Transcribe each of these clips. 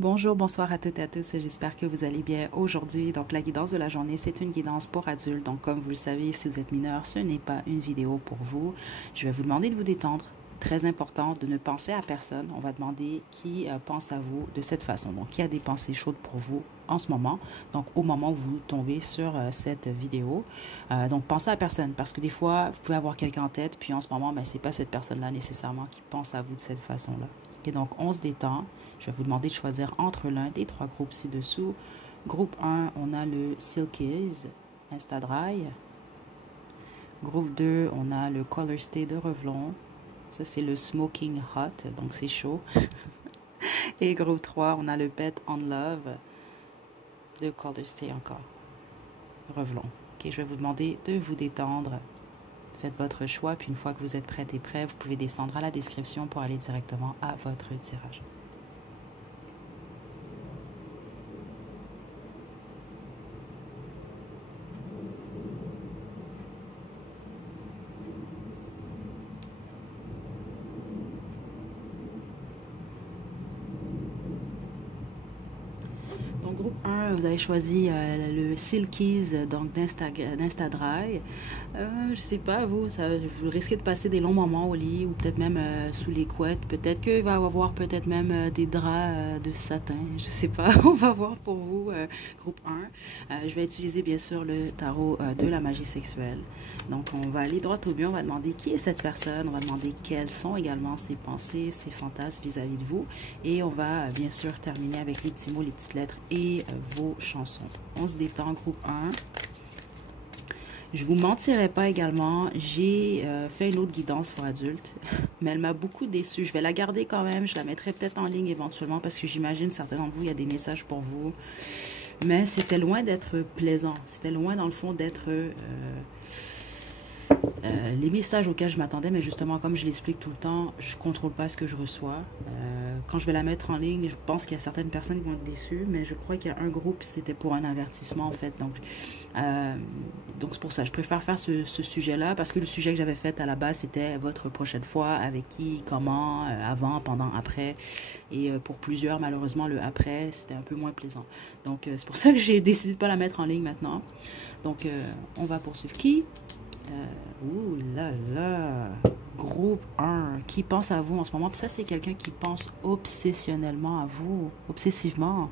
Bonjour, bonsoir à toutes et à tous. J'espère que vous allez bien aujourd'hui. Donc, la guidance de la journée, c'est une guidance pour adultes. Donc, comme vous le savez, si vous êtes mineur, ce n'est pas une vidéo pour vous. Je vais vous demander de vous détendre. Très important de ne penser à personne. On va demander qui pense à vous de cette façon. Donc, qui a des pensées chaudes pour vous en ce moment. Donc, au moment où vous tombez sur cette vidéo. Donc, pensez à personne parce que des fois, vous pouvez avoir quelqu'un en tête, puis en ce moment, ben, c'est pas cette personne-là nécessairement qui pense à vous de cette façon-là. Et donc, on se détend. Je vais vous demander de choisir entre l'un des trois groupes ci-dessous. Groupe 1, on a le Silkies, Instadry. Groupe 2, on a le Color Stay de Revlon. Ça, c'est le Smoking Hot, donc c'est chaud. Et groupe 3, on a le Pet on Love de Color Stay encore. Revlon. Ok, je vais vous demander de vous détendre. Faites votre choix, puis une fois que vous êtes prête et prêt, vous pouvez descendre à la description pour aller directement à votre tirage. Donc, groupe 1, vous avez choisi le Silkies donc d'Instadry. Je sais pas, vous risquez de passer des longs moments au lit ou peut-être même sous les couettes. Peut-être qu'il va y avoir peut-être même des draps de satin. Je sais pas, on va voir pour vous, groupe 1. Je vais utiliser bien sûr le tarot de la magie sexuelle. Donc, on va aller droit au but. On va demander qui est cette personne. On va demander quelles sont également ses pensées, ses fantasmes vis-à-vis de vous. Et on va bien sûr terminer avec les petits mots, les petites lettres et vos chansons. On se détend, groupe 1. Je vous mentirai pas également, j'ai fait une autre guidance pour adultes, mais elle m'a beaucoup déçue. Je vais la garder quand même, je la mettrai peut-être en ligne éventuellement parce que j'imagine certains d'entre vous, il y a des messages pour vous. Mais c'était loin d'être plaisant, c'était loin dans le fond d'être les messages auxquels je m'attendais, mais justement, comme je l'explique tout le temps, je ne contrôle pas ce que je reçois. Quand je vais la mettre en ligne, je pense qu'il y a certaines personnes qui vont être déçues, mais je crois qu'il y a un groupe, c'était pour un avertissement, en fait. Donc c'est pour ça, je préfère faire ce sujet-là, parce que le sujet que j'avais fait à la base, c'était votre prochaine fois, avec qui, comment, avant, pendant, après. Et pour plusieurs, malheureusement, le après, c'était un peu moins plaisant. Donc c'est pour ça que j'ai décidé de ne pas la mettre en ligne maintenant. Donc on va poursuivre. Qui ouh là là, groupe 1, qui pense à vous en ce moment? Puis ça, c'est quelqu'un qui pense obsessionnellement à vous, obsessivement.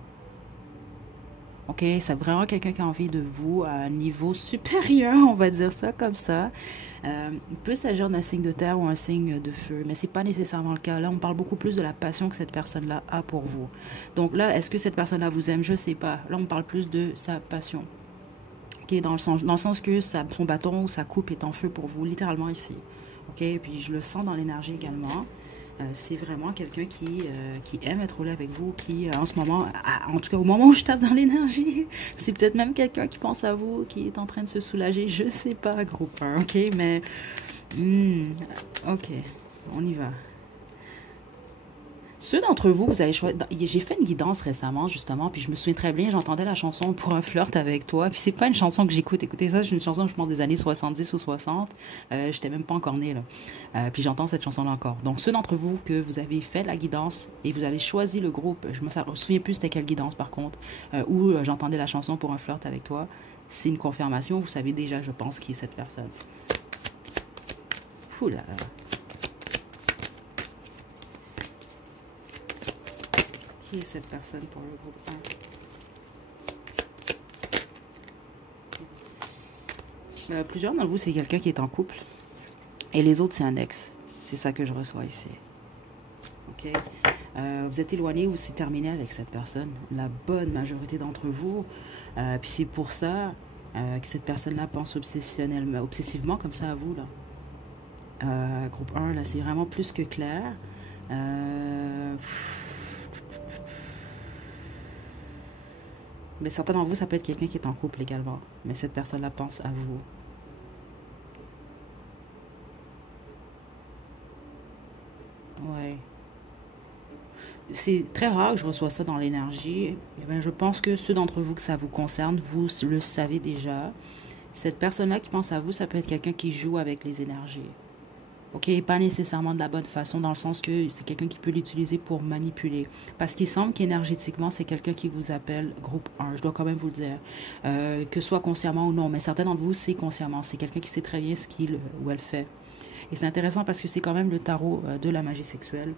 Ok, c'est vraiment quelqu'un qui a envie de vous à un niveau supérieur, on va dire ça comme ça. Il peut s'agir d'un signe de terre ou un signe de feu, mais c'est pas nécessairement le cas. Là, on parle beaucoup plus de la passion que cette personne-là a pour vous. Donc là, est-ce que cette personne-là vous aime? Je sais pas. Là, on parle plus de sa passion. Ok, dans le sens que son bâton ou sa coupe est en feu pour vous, littéralement ici. Ok, puis je le sens dans l'énergie également. C'est vraiment quelqu'un qui aime être là avec vous, qui en ce moment, en tout cas au moment où je tape dans l'énergie, c'est peut-être même quelqu'un qui pense à vous, qui est en train de se soulager, je sais pas, groupe 1, ok, mais ok, on y va. Ceux d'entre vous, vous avez choisi. J'ai fait une guidance récemment, justement, puis je me souviens très bien, j'entendais la chanson Pour un flirt avec toi. Puis c'est pas une chanson que j'écoute. Écoutez ça, c'est une chanson, je pense, des années 70 ou 60. J'étais même pas encore née, là. Puis j'entends cette chanson-là encore. Donc, ceux d'entre vous que vous avez fait la guidance et vous avez choisi le groupe, je me souviens plus c'était quelle guidance par contre, où j'entendais la chanson Pour un flirt avec toi, c'est une confirmation. Vous savez déjà, je pense, qui est cette personne. Ouh là là. Qui est cette personne pour le groupe 1? Plusieurs d'entre vous, c'est quelqu'un qui est en couple. Et les autres, c'est un ex. C'est ça que je reçois ici. Ok? Vous êtes éloigné ou c'est terminé avec cette personne. La bonne majorité d'entre vous. Puis c'est pour ça que cette personne-là pense obsessionnellement, obsessivement comme ça à vous. Là. Groupe 1, là, c'est vraiment plus que clair. Mais certains d'entre vous, ça peut être quelqu'un qui est en couple également. Mais cette personne-là pense à vous. Ouais. C'est très rare que je reçois ça dans l'énergie. Eh bien, je pense que ceux d'entre vous que ça vous concerne, vous le savez déjà. Cette personne-là qui pense à vous, ça peut être quelqu'un qui joue avec les énergies. OK, pas nécessairement de la bonne façon, dans le sens que c'est quelqu'un qui peut l'utiliser pour manipuler. Parce qu'il semble qu'énergétiquement, c'est quelqu'un qui vous appelle groupe 1. Je dois quand même vous le dire. Que ce soit consciemment ou non, mais certains d'entre vous, c'est consciemment. C'est quelqu'un qui sait très bien ce qu'il ou elle fait. Et c'est intéressant parce que c'est quand même le tarot de la magie sexuelle.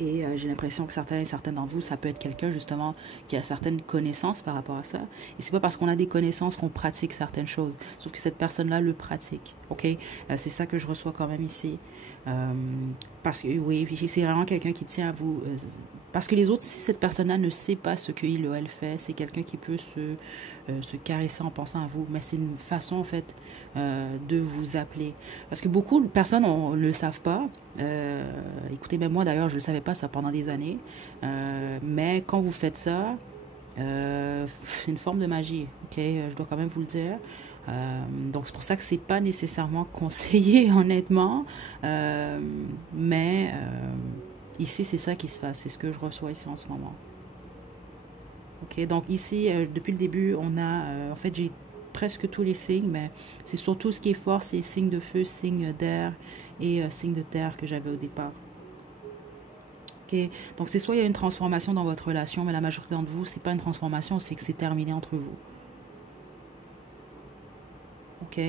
Et j'ai l'impression que certains d'entre vous, ça peut être quelqu'un justement qui a certaines connaissances par rapport à ça. Et c'est pas parce qu'on a des connaissances qu'on pratique certaines choses. Sauf que cette personne-là le pratique. OK? C'est ça que je reçois quand même ici. Euh, Parce que oui, puis c'est vraiment quelqu'un qui tient à vous. Parce que les autres, si cette personne-là ne sait pas ce qu'il ou elle fait, c'est quelqu'un qui peut se caresser en pensant à vous. Mais c'est une façon, en fait, de vous appeler. Parce que beaucoup de personnes ne le savent pas. Écoutez, même moi d'ailleurs, je ne le savais pas ça pendant des années. Mais quand vous faites ça, c'est une forme de magie. Ok, je dois quand même vous le dire. Donc c'est pour ça que c'est pas nécessairement conseillé, honnêtement. Mais ici, c'est ça qui se passe. C'est ce que je reçois ici en ce moment. Ok, donc ici, depuis le début, on a, en fait, j'ai presque tous les signes, mais c'est surtout ce qui est fort, c'est signes de feu, signes d'air et signes de terre que j'avais au départ. Ok, donc c'est soit il y a une transformation dans votre relation, mais la majorité d'entre vous, c'est pas une transformation, c'est que c'est terminé entre vous. Ok,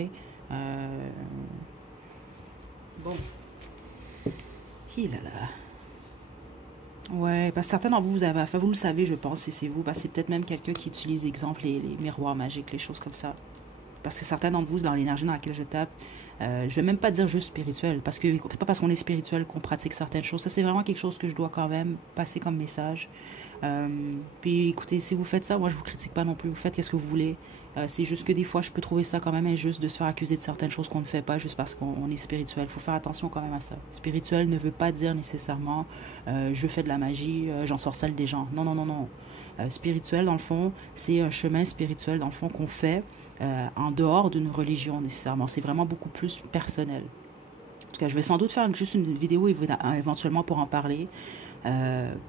bon, hi là là. Ouais, parce que certains d'entre vous, vous avez affaire, vous le savez, je pense, si c'est vous, parce que c'est peut-être même quelqu'un qui utilise, exemple, les miroirs magiques, les choses comme ça. Parce que certains d'entre vous, dans l'énergie dans laquelle je tape, je vais même pas dire juste spirituel, parce que c'est pas parce qu'on est spirituel qu'on pratique certaines choses. Ça, c'est vraiment quelque chose que je dois quand même passer comme message. Puis écoutez, si vous faites ça, moi je vous critique pas non plus, vous faites qu'est-ce que vous voulez. C'est juste que des fois, je peux trouver ça quand même injuste de se faire accuser de certaines choses qu'on ne fait pas juste parce qu'on est spirituel. Il faut faire attention quand même à ça. Spirituel ne veut pas dire nécessairement je fais de la magie, j'en sorcelle des gens. Non, non, non, non. Spirituel, dans le fond, c'est un chemin spirituel, dans le fond, qu'on fait en dehors d'une religion nécessairement. C'est vraiment beaucoup plus personnel. En tout cas, je vais sans doute faire juste une vidéo éventuellement pour en parler.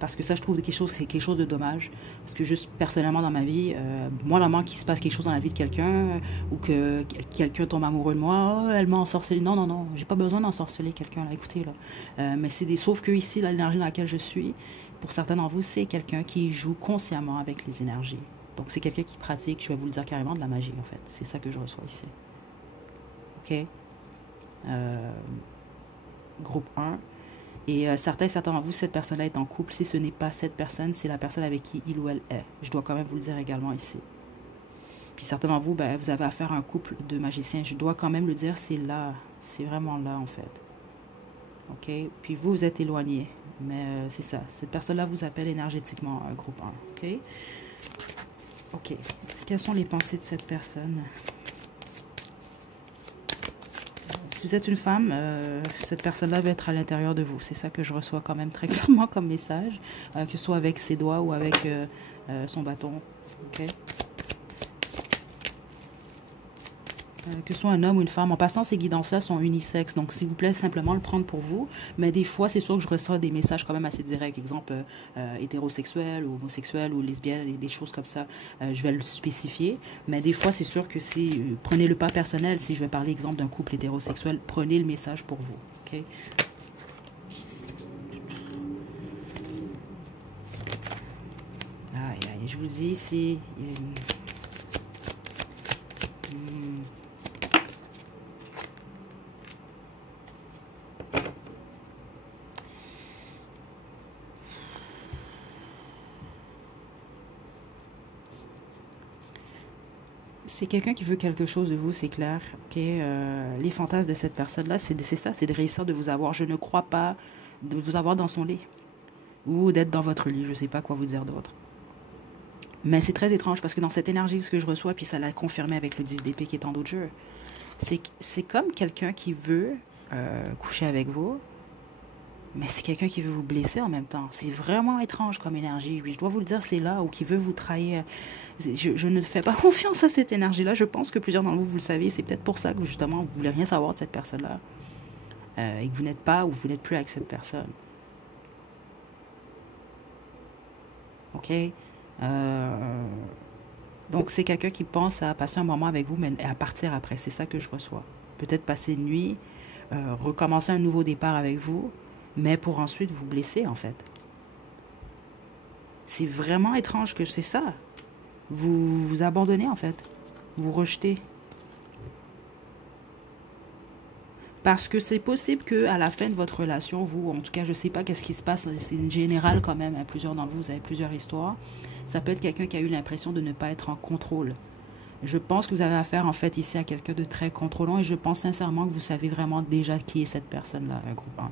Parce que ça, je trouve que c'est quelque chose de dommage. Parce que juste personnellement dans ma vie, moi, la moment qu'il se passe quelque chose dans la vie de quelqu'un, ou que quelqu'un tombe amoureux de moi, oh, elle m'a ensorcelé. Non, non, non, j'ai pas besoin d'ensorceler quelqu'un, là, écoutez, là. Mais c'est des... Sauf que ici, l'énergie dans laquelle je suis, pour certains d'entre vous, c'est quelqu'un qui joue consciemment avec les énergies. Donc, c'est quelqu'un qui pratique, je vais vous le dire carrément, de la magie, en fait. C'est ça que je reçois ici. OK? Euh, Groupe 1. Et certains d'entre vous, cette personne-là est en couple. Si ce n'est pas cette personne, c'est la personne avec qui il ou elle est. Je dois quand même vous le dire également ici. Puis certains d'entre vous, ben, vous avez affaire à un couple de magiciens. Je dois quand même le dire, c'est là. C'est vraiment là, en fait. OK? Puis vous, vous êtes éloigné. Mais c'est ça. Cette personne-là vous appelle énergétiquement groupe 1. OK? OK. Quelles sont les pensées de cette personne? Si vous êtes une femme, cette personne-là va être à l'intérieur de vous. C'est ça que je reçois quand même très clairement comme message, que ce soit avec ses doigts ou avec son bâton. OK? Que ce soit un homme ou une femme. En passant, ces guidances-là sont unisexes. Donc, s'il vous plaît, simplement le prendre pour vous. Mais des fois, c'est sûr que je reçois des messages quand même assez directs. Exemple, hétérosexuel ou homosexuel ou lesbienne, des choses comme ça. Je vais le spécifier. Mais des fois, c'est sûr que si... prenez le pas personnel. Si je vais parler, exemple, d'un couple hétérosexuel, prenez le message pour vous. OK? Aïe, aïe, je vous dis, c'est... c'est quelqu'un qui veut quelque chose de vous, c'est clair. Ok, les fantasmes de cette personne-là, c'est ça, c'est de réussir de vous avoir. Je ne crois pas de vous avoir dans son lit ou d'être dans votre lit. Je ne sais pas quoi vous dire d'autre. Mais c'est très étrange parce que dans cette énergie, ce que je reçois, puis ça l'a confirmé avec le 10 d'épée qui est en d'autres jeux, c'est comme quelqu'un qui veut coucher avec vous, mais c'est quelqu'un qui veut vous blesser en même temps. C'est vraiment étrange comme énergie. Puis je dois vous le dire, c'est là où qui veut vous trahir. Je ne fais pas confiance à cette énergie-là. Je pense que plusieurs d'entre vous, vous le savez. C'est peut-être pour ça que justement, vous ne voulez rien savoir de cette personne-là. Et que vous n'êtes pas ou vous n'êtes plus avec cette personne. OK? Donc, c'est quelqu'un qui pense à passer un moment avec vous, mais à partir après. C'est ça que je reçois. Peut-être passer une nuit, recommencer un nouveau départ avec vous, mais pour ensuite vous blesser, en fait. C'est vraiment étrange que c'est ça. Vous vous abandonnez, en fait. Vous rejetez. Parce que c'est possible qu'à la fin de votre relation, vous, en tout cas, je ne sais pas qu'est-ce qui se passe, c'est une générale quand même, hein, plusieurs d'entre vous, vous avez plusieurs histoires. Ça peut être quelqu'un qui a eu l'impression de ne pas être en contrôle. Je pense que vous avez affaire en fait ici à quelqu'un de très contrôlant et je pense sincèrement que vous savez vraiment déjà qui est cette personne-là, un groupe 1.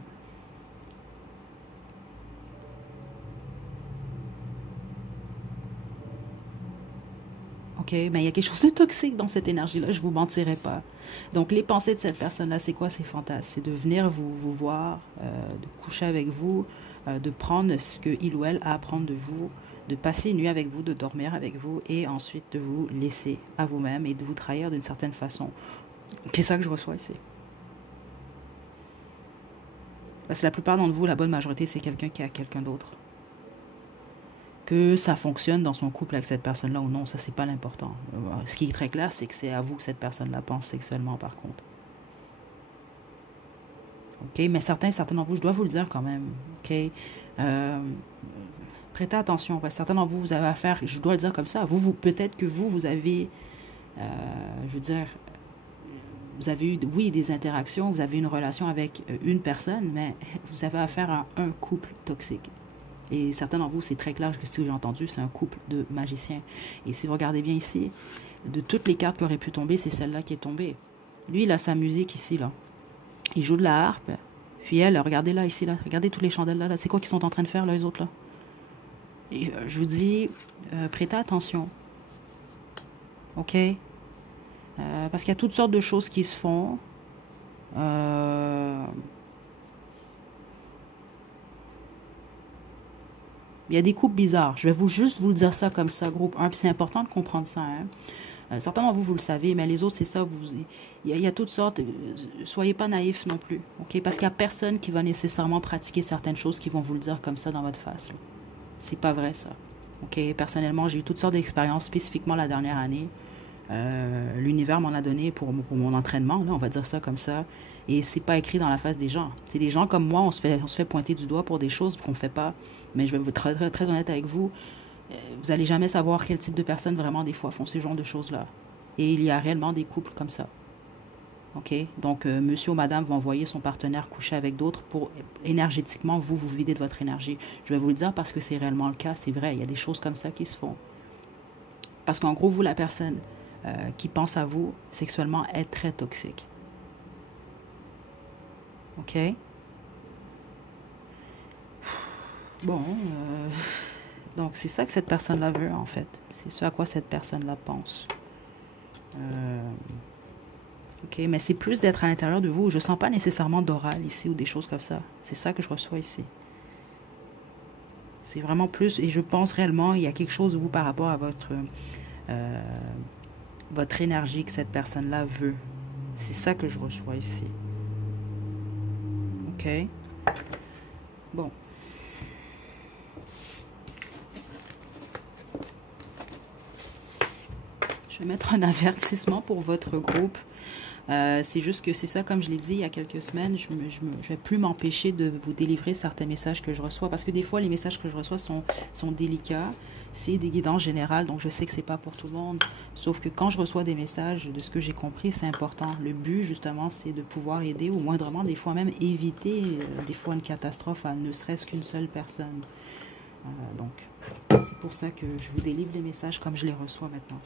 OK, mais il y a quelque chose de toxique dans cette énergie-là, je ne vous mentirai pas. Donc, les pensées de cette personne-là, c'est quoi ces fantasmes? C'est de venir vous voir, de coucher avec vous, de prendre ce qu'il ou elle a à prendre de vous, de passer une nuit avec vous, de dormir avec vous et ensuite de vous laisser à vous-même et de vous trahir d'une certaine façon. C'est ça que je reçois ici. Parce que la plupart d'entre vous, la bonne majorité, c'est quelqu'un qui a quelqu'un d'autre. Que ça fonctionne dans son couple avec cette personne-là ou non, ça, c'est pas l'important. Ce qui est très clair, c'est que c'est à vous que cette personne-là pense sexuellement, par contre. OK? Mais certains d'entre vous, je dois vous le dire quand même. OK? Euh, Prêtez attention. Parce que certains d'entre vous, vous avez affaire, je dois le dire comme ça, peut-être que vous avez, je veux dire, vous avez eu, oui, des interactions, vous avez une relation avec une personne, mais vous avez affaire à un couple toxique. Et certains d'entre vous, c'est très clair, ce que j'ai entendu, c'est un couple de magiciens. Et si vous regardez bien ici, de toutes les cartes qui auraient pu tomber, c'est celle-là qui est tombée. Lui, il a sa musique ici, là. Il joue de la harpe. Puis elle, regardez là, ici, là. Regardez tous les chandelles là. C'est quoi qu'ils sont en train de faire, là, les autres, là? Et, je vous dis, prêtez attention. OK? Parce qu'il y a toutes sortes de choses qui se font. Il y a des couples bizarres. Je vais juste vous dire ça comme ça, groupe 1. Puis c'est important de comprendre ça. Hein. Certains d'entre vous, vous le savez, mais les autres, c'est ça. Il y a toutes sortes. Soyez pas naïfs non plus. OK? Parce qu'il n'y a personne qui va nécessairement pratiquer certaines choses qui vont vous le dire comme ça dans votre face. C'est pas vrai, ça. OK? Personnellement, j'ai eu toutes sortes d'expériences, spécifiquement la dernière année. L'univers m'en a donné pour mon entraînement, là, on va dire ça comme ça. Et c'est pas écrit dans la face des gens. C'est des gens comme moi, on se fait pointer du doigt pour des choses qu'on fait pas. Mais je vais être très, très, très honnête avec vous. Vous allez jamais savoir quel type de personnes vraiment des fois font ce genre de choses-là. Et il y a réellement des couples comme ça. OK? Donc, monsieur ou madame va envoyer son partenaire coucher avec d'autres pour énergétiquement vous vider de votre énergie. Je vais vous le dire parce que c'est réellement le cas. C'est vrai, il y a des choses comme ça qui se font. Parce qu'en gros, vous, la personne qui pense à vous sexuellement est très toxique. OK? Bon, donc c'est ça que cette personne-là veut, en fait. C'est ce à quoi cette personne-là pense. OK, mais c'est plus d'être à l'intérieur de vous. Je sens pas nécessairement d'oral ici ou des choses comme ça. C'est ça que je reçois ici. C'est vraiment plus, et je pense réellement, il y a quelque chose de vous par rapport à votre énergie que cette personne-là veut. C'est ça que je reçois ici. OK? Bon. Je vais mettre un avertissement pour votre groupe. C'est juste que c'est ça, comme je l'ai dit il y a quelques semaines, je vais plus m'empêcher de vous délivrer certains messages que je reçois. Parce que des fois, les messages que je reçois sont délicats. C'est des guidances générales, donc je sais que c'est pas pour tout le monde. Sauf que quand je reçois des messages, de ce que j'ai compris, c'est important. Le but, justement, c'est de pouvoir aider ou moindrement, des fois même éviter, des fois une catastrophe à ne serait-ce qu'une seule personne. Donc, c'est pour ça que je vous délivre les messages comme je les reçois maintenant.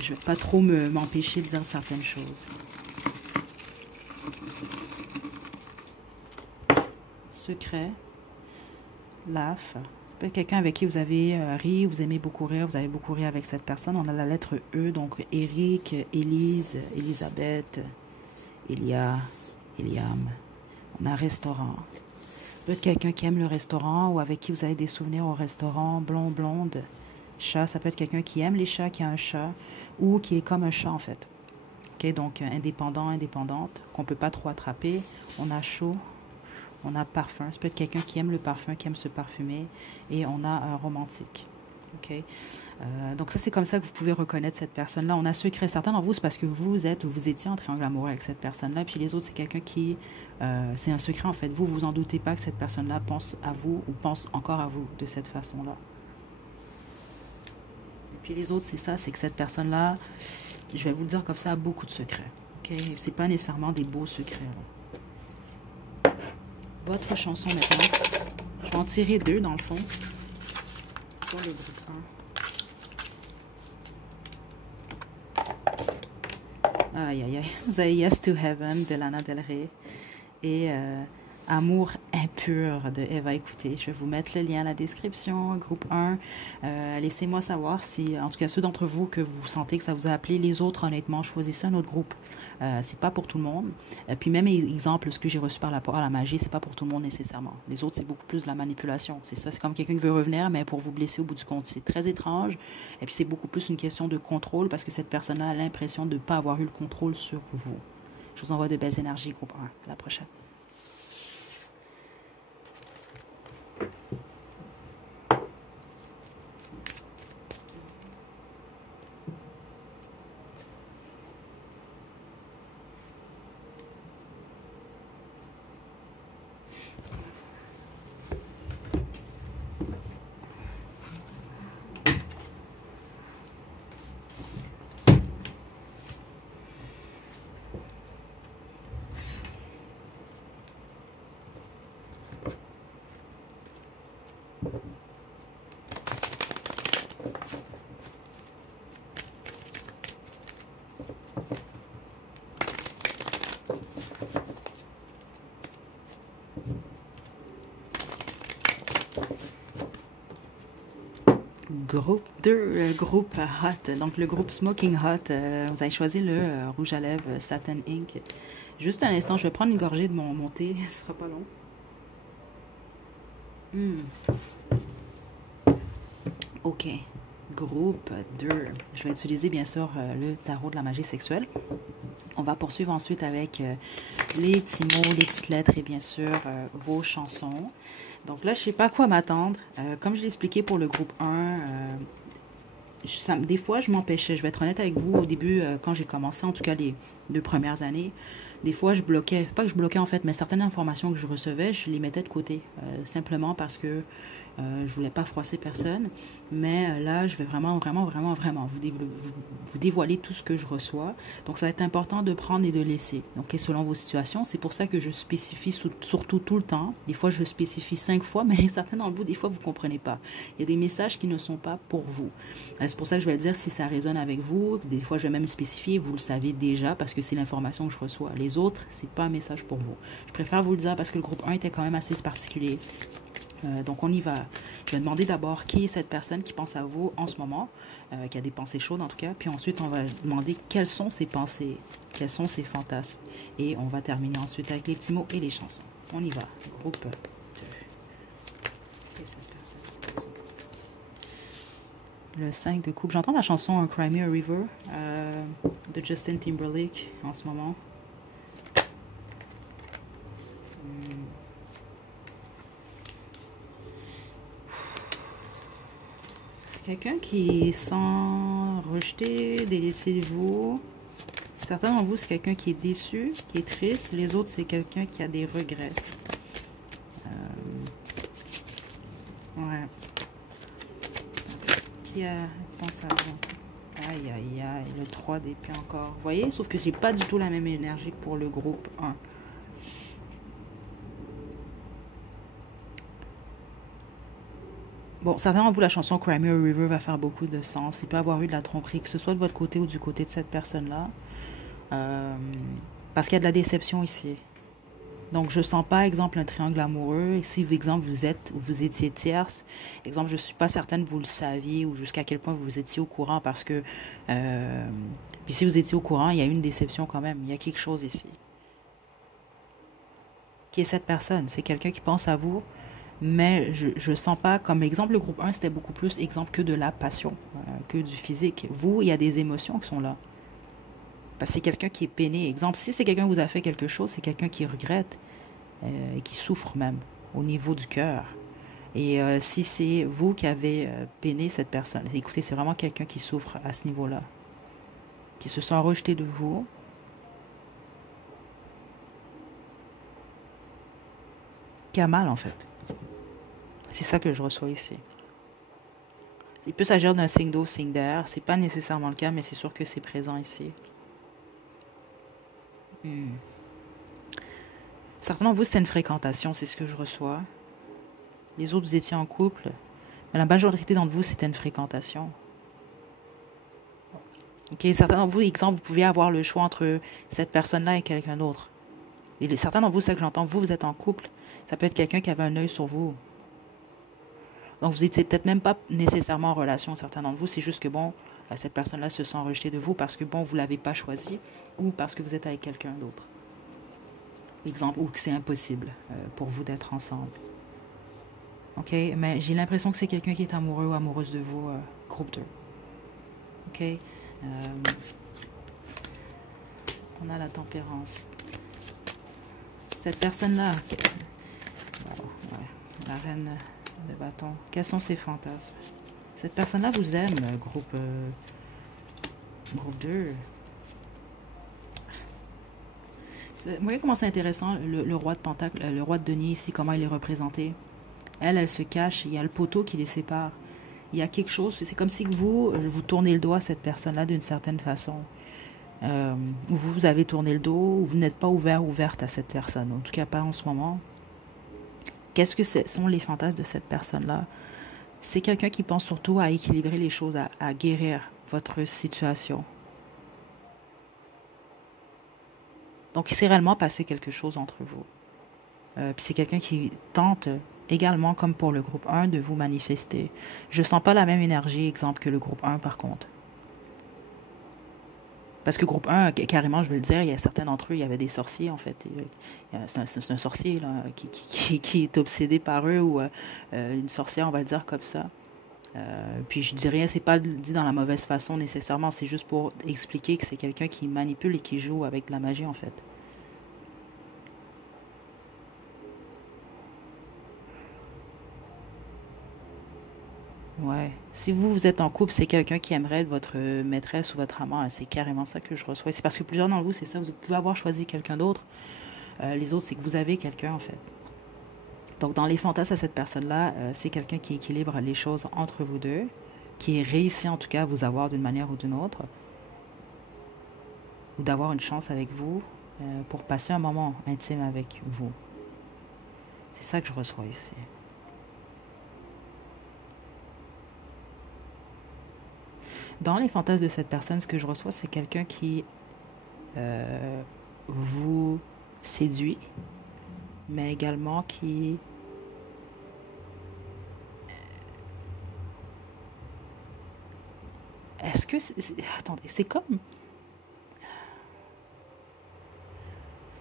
Je ne vais pas trop m'empêcher de dire certaines choses. Secret. Laf. Ça peut être quelqu'un avec qui vous avez ri, vous aimez beaucoup rire, vous avez beaucoup ri avec cette personne. On a la lettre E, donc Eric, Élise, Elisabeth, Elia, Eliam. On a restaurant. Ça peut être quelqu'un qui aime le restaurant ou avec qui vous avez des souvenirs au restaurant. Blond, blonde. Chat, ça peut être quelqu'un qui aime les chats, qui a un chat, ou qui est comme un chat en fait. OK, donc indépendant, indépendante, qu'on ne peut pas trop attraper. On a chaud, on a parfum. Ça peut être quelqu'un qui aime le parfum, qui aime se parfumer. Et on a un romantique. OK? Donc ça, c'est comme ça que vous pouvez reconnaître cette personne-là. On a secret. Certains d'entre vous, c'est parce que vous êtes ou vous étiez en triangle amoureux avec cette personne-là. Puis les autres, c'est quelqu'un qui... c'est un secret, en fait. Vous, vous en doutez pas que cette personne-là pense à vous ou pense encore à vous de cette façon-là. Et puis les autres, c'est ça, c'est que cette personne-là, je vais vous le dire comme ça, a beaucoup de secrets. OK? C'est pas nécessairement des beaux secrets, là. Votre chanson maintenant. Je vais en tirer deux, dans le fond. Pour le groupe 1. Aïe, aïe, aïe. Vous avez Yes to Heaven de Lana Del Rey et Amour impur de Eva. Écoutez, je vais vous mettre le lien à la description, groupe 1. Laissez-moi savoir si, en tout cas, ceux d'entre vous que vous sentez que ça vous a appelé. Les autres, honnêtement, choisissez un autre groupe. C'est pas pour tout le monde. Puis même exemple, ce que j'ai reçu par rapport à la magie, c'est pas pour tout le monde nécessairement. Les autres, c'est beaucoup plus de la manipulation. C'est ça, c'est comme quelqu'un qui veut revenir, mais pour vous blesser au bout du compte. C'est très étrange. Et puis c'est beaucoup plus une question de contrôle parce que cette personne-là a l'impression de ne pas avoir eu le contrôle sur vous. Je vous envoie de belles énergies, groupe 1. À la prochaine. Groupe 2, groupe Hot. Donc, le groupe Smoking Hot, vous avez choisi le rouge à lèvres Satin Ink. Juste un instant, je vais prendre une gorgée de mon thé. Ce sera pas long. OK. Groupe 2. Je vais utiliser, bien sûr, le tarot de la magie sexuelle. On va poursuivre ensuite avec les petits mots, les petites lettres et bien sûr vos chansons. Donc là, je ne sais pas à quoi m'attendre. Comme je l'ai expliqué pour le groupe 1, des fois, je m'empêchais. Je vais être honnête avec vous. Au début, quand j'ai commencé, en tout cas les 2 premières années, des fois, je bloquais. Pas que je bloquais en fait, mais certaines informations que je recevais, je les mettais de côté. Simplement parce que je voulais pas froisser personne. Mais là, je vais vraiment vous dévoiler tout ce que je reçois. Donc, ça va être important de prendre et de laisser. Donc, et selon vos situations, c'est pour ça que je spécifie surtout tout le temps. Des fois, je spécifie 5 fois, mais certains d'entre vous, des fois, vous ne comprenez pas. Il y a des messages qui ne sont pas pour vous. C'est pour ça que je vais le dire si ça résonne avec vous. Des fois, je vais même spécifier, vous le savez déjà, parce que c'est l'information que je reçois. Les autres, c'est pas un message pour vous. Je préfère vous le dire parce que le groupe 1 était quand même assez particulier. Donc, on y va. Je vais demander d'abord qui est cette personne qui pense à vous en ce moment, qui a des pensées chaudes en tout cas. Puis ensuite, on va demander quelles sont ses pensées, quels sont ses fantasmes. Et on va terminer ensuite avec les petits mots et les chansons. On y va. Groupe 2. Le 5 de coupe. J'entends la chanson Cry Me a River de Justin Timberlake en ce moment. Quelqu'un qui sent rejeté, délaissé de vous. Certains d'entre vous, c'est quelqu'un qui est déçu, qui est triste. Les autres, c'est quelqu'un qui a des regrets. Ouais. Qui pense à vous. Aïe, aïe, aïe. Le 3 d'épée encore. Vous voyez? Sauf que j'ai pas du tout la même énergie que pour le groupe 1. Bon, certainement, vous, la chanson Cry Me a River va faire beaucoup de sens. Il peut avoir eu de la tromperie, que ce soit de votre côté ou du côté de cette personne-là. Parce qu'il y a de la déception ici. Donc, je ne sens pas, exemple, un triangle amoureux. Si, exemple, vous étiez tierce, exemple, je ne suis pas certaine que vous le saviez ou jusqu'à quel point vous étiez au courant parce que... puis si vous étiez au courant, il y a une déception quand même. Il y a quelque chose ici. Qui est cette personne? C'est quelqu'un qui pense à vous, mais je ne sens pas, comme exemple, le groupe 1, c'était beaucoup plus exemple que de la passion, que du physique. Vous, il y a des émotions qui sont là. Parce que c'est quelqu'un qui est peiné. Exemple, si c'est quelqu'un qui vous a fait quelque chose, c'est quelqu'un qui regrette et qui souffre même au niveau du cœur. Et si c'est vous qui avez peiné cette personne, écoutez, c'est vraiment quelqu'un qui souffre à ce niveau-là, qui se sent rejeté de vous, qui a mal en fait. C'est ça que je reçois ici. Il peut s'agir d'un signe d'eau, signe d'air. C'est pas nécessairement le cas, mais c'est sûr que c'est présent ici. Hmm. Certainement, vous, c'est une fréquentation, c'est ce que je reçois. Les autres, vous étiez en couple, mais la majorité d'entre vous, c'était une fréquentation. Ok, certains d'entre vous, exemple, vous pouvez avoir le choix entre cette personne-là et quelqu'un d'autre. Et certains d'entre vous, c'est ça que j'entends, vous êtes en couple. Ça peut être quelqu'un qui avait un œil sur vous. Donc, vous n'étiez peut-être même pas nécessairement en relation, certains d'entre vous. C'est juste que, bon, cette personne-là se sent rejetée de vous parce que, bon, vous ne l'avez pas choisi ou parce que vous êtes avec quelqu'un d'autre. Exemple, ou que c'est impossible pour vous d'être ensemble. OK? Mais j'ai l'impression que c'est quelqu'un qui est amoureux ou amoureuse de vous, groupe 2. OK? On a la tempérance. Cette personne-là, wow, ouais, la reine de bâton, quels sont ses fantasmes? Cette personne-là vous aime, groupe 2. Vous voyez comment c'est intéressant, le roi de Pentacle, le roi de denier ici, comment il est représenté? Elle se cache, il y a le poteau qui les sépare. Il y a quelque chose, c'est comme si vous tournez le dos à cette personne-là d'une certaine façon. Vous avez tourné le dos, ou vous n'êtes pas ouverte à cette personne, en tout cas pas en ce moment. Qu'est-ce que sont les fantasmes de cette personne-là? C'est quelqu'un qui pense surtout à équilibrer les choses, à guérir votre situation. Donc, il s'est réellement passé quelque chose entre vous. Puis c'est quelqu'un qui tente également, comme pour le groupe 1, de vous manifester. Je ne sens pas la même énergie, exemple, que le groupe 1, par contre. Parce que groupe 1, carrément, je veux le dire, il y a certains d'entre eux, il y avait des sorciers, en fait. C'est un sorcier là, qui est obsédé par eux, ou une sorcière, on va le dire comme ça. Puis je dis rien, c'est pas dit dans la mauvaise façon nécessairement, c'est juste pour expliquer que c'est quelqu'un qui manipule et qui joue avec la magie, en fait. Ouais. Si vous êtes en couple, c'est quelqu'un qui aimerait être votre maîtresse ou votre amant. C'est carrément ça que je reçois. C'est parce que plusieurs d'entre vous, c'est ça. Vous pouvez avoir choisi quelqu'un d'autre. Les autres, c'est que vous avez quelqu'un, en fait. Donc, dans les fantasmes à cette personne-là, c'est quelqu'un qui équilibre les choses entre vous deux, qui réussit en tout cas à vous avoir d'une manière ou d'une autre, ou d'avoir une chance avec vous pour passer un moment intime avec vous. C'est ça que je reçois ici. Dans les fantasmes de cette personne, ce que je reçois, c'est quelqu'un qui vous séduit, mais également qui... Est-ce que... Attendez, c'est comme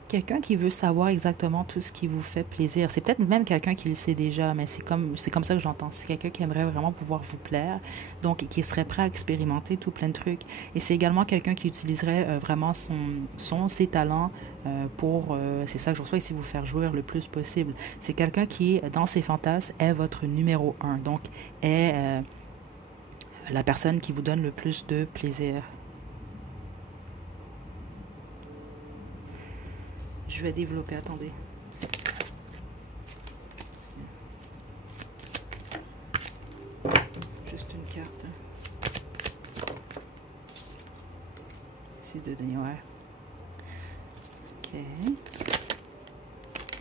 quelqu'un qui veut savoir exactement tout ce qui vous fait plaisir. C'est peut-être même quelqu'un qui le sait déjà, mais c'est comme ça que j'entends. C'est quelqu'un qui aimerait vraiment pouvoir vous plaire, donc qui serait prêt à expérimenter tout plein de trucs. Et c'est également quelqu'un qui utiliserait vraiment ses talents c'est ça que je reçois ici, vous faire jouir le plus possible. C'est quelqu'un qui, dans ses fantasmes, est votre numéro un, donc est la personne qui vous donne le plus de plaisir. Je vais développer, attendez. Juste une carte. C'est de donner, ouais. Ok.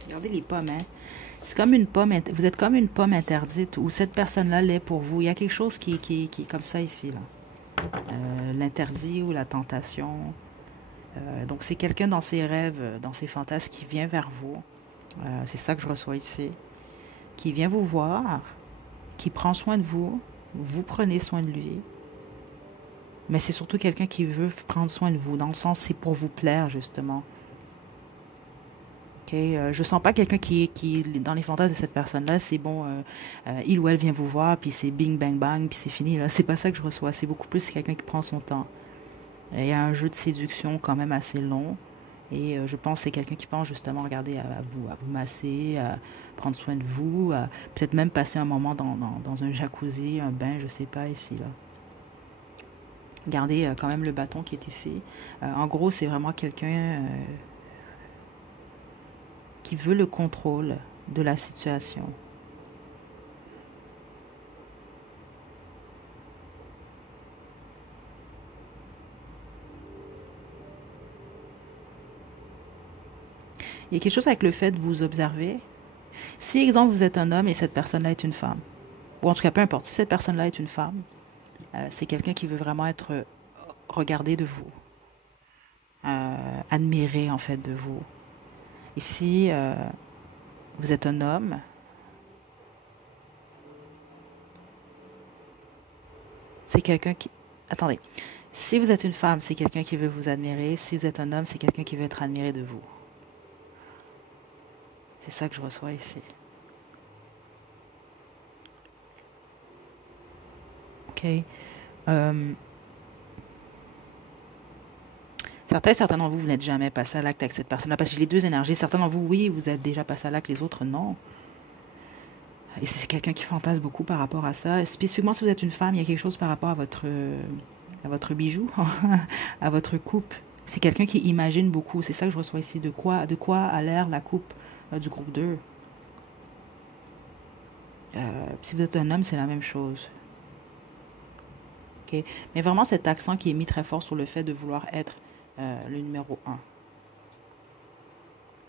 Regardez les pommes, hein. C'est comme une pomme, vous êtes comme une pomme interdite, ou cette personne-là l'est pour vous. Il y a quelque chose qui est comme ça ici, là. L'interdit ou la tentation. Donc c'est quelqu'un dans ses rêves, dans ses fantasmes qui vient vers vous. C'est ça que je reçois ici. Qui vient vous voir, qui prend soin de vous, vous prenez soin de lui. Mais c'est surtout quelqu'un qui veut prendre soin de vous, dans le sens c'est pour vous plaire justement. Je sens pas quelqu'un qui dans les fantasmes de cette personne-là, c'est bon, il ou elle vient vous voir, puis c'est bing bang bang, puis c'est fini. Là, c'est pas ça que je reçois. C'est beaucoup plus quelqu'un qui prend son temps. Il y a un jeu de séduction quand même assez long. Et je pense que c'est quelqu'un qui pense justement regarder à vous masser, à prendre soin de vous, à peut-être même passer un moment dans un jacuzzi, un bain, je sais pas, ici, là. Gardez quand même le bâton qui est ici. En gros, c'est vraiment quelqu'un qui veut le contrôle de la situation. Il y a quelque chose avec le fait de vous observer. Si, exemple, vous êtes un homme et cette personne-là est une femme, ou en tout cas, peu importe, si cette personne-là est une femme, c'est quelqu'un qui veut vraiment être regardé de vous, admiré en fait de vous. Et si vous êtes un homme, c'est quelqu'un qui... Attendez. Si vous êtes une femme, c'est quelqu'un qui veut vous admirer. Si vous êtes un homme, c'est quelqu'un qui veut être admiré de vous. C'est ça que je reçois ici. OK. Euh, certains d'entre vous, vous n'êtes jamais passé à l'acte avec cette personne-là. Parce que j'ai les deux énergies. Certains d'entre vous, oui, vous êtes déjà passé à l'acte. Les autres, non. Et c'est quelqu'un qui fantasme beaucoup par rapport à ça. Spécifiquement, si vous êtes une femme, il y a quelque chose par rapport à votre bijou, à votre coupe. C'est quelqu'un qui imagine beaucoup. C'est ça que je reçois ici. De quoi a l'air la coupe du groupe 2. Si vous êtes un homme, c'est la même chose. Okay? Mais vraiment, cet accent qui est mis très fort sur le fait de vouloir être le numéro 1.